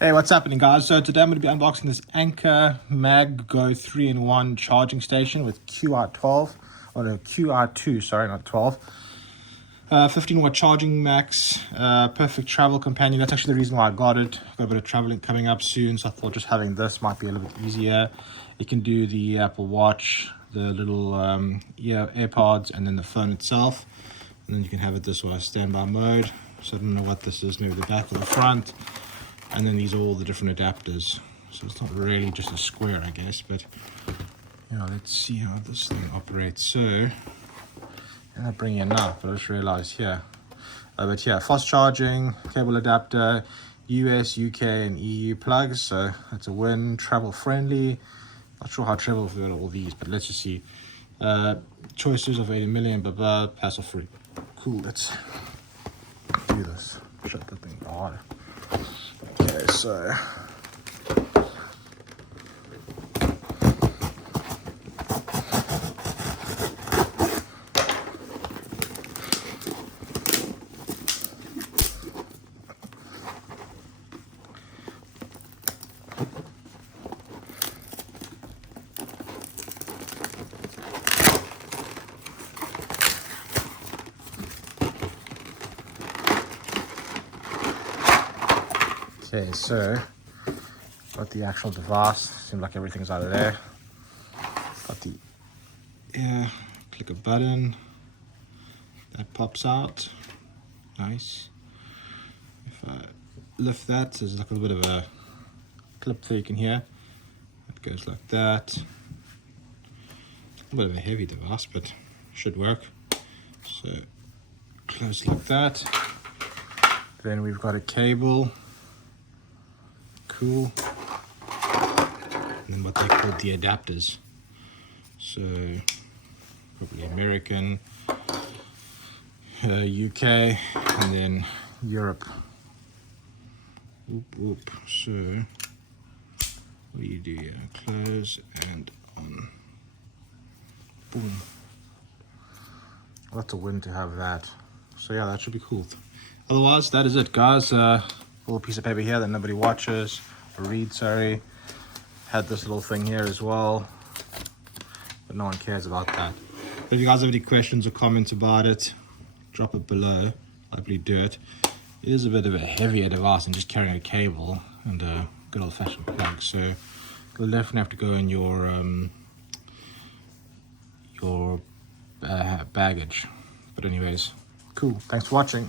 Hey, what's happening, guys? So today I'm going to be unboxing this Anker MagGo 3-in-1 charging station with Qi2, or no, Qi2, sorry, not 12. 15-watt charging max, perfect travel companion. That's actually the reason why I got it. Got a bit of traveling coming up soon, so I thought just having this might be a little bit easier. It can do the Apple Watch, the little AirPods, and then the phone itself. And then you can have it this way, standby mode. So I don't know what this is, maybe the back or the front. And then these are all the different adapters, so it's not really just a square, I guess, but let's see how this thing operates. So I'm not bringing it up, but I just realized here, but yeah, fast charging, cable adapter, US, UK, and EU plugs, so that's a win. Travel friendly, not sure how travel with all these, but let's just see. Choices of 80 million, blah, hassle free. Cool, let's do this. Shut the thing on. Okay, so got the actual device. Seems like everything's out of there. Got the click a button that pops out. Nice. If I lift that, there's like a little bit of a clip there you can hear. It goes like that. A bit of a heavy device, but should work. So close like that. Then we've got a cable. Cool. And then what they call the adapters. So probably American, UK, and then Europe. So what do you do here? Close and on. Boom. What a win to have that. So yeah, that should be cool. Otherwise, that is it, guys. Little piece of paper here that nobody watches or reads, sorry. Had this little thing here as well, but no one cares about that. But if you guys have any questions or comments about it, drop it below. I'll happily do it. It is a bit of a heavier device than just carrying a cable and a good old-fashioned plug, so you'll definitely have to go in your baggage. But anyways, cool. Thanks for watching.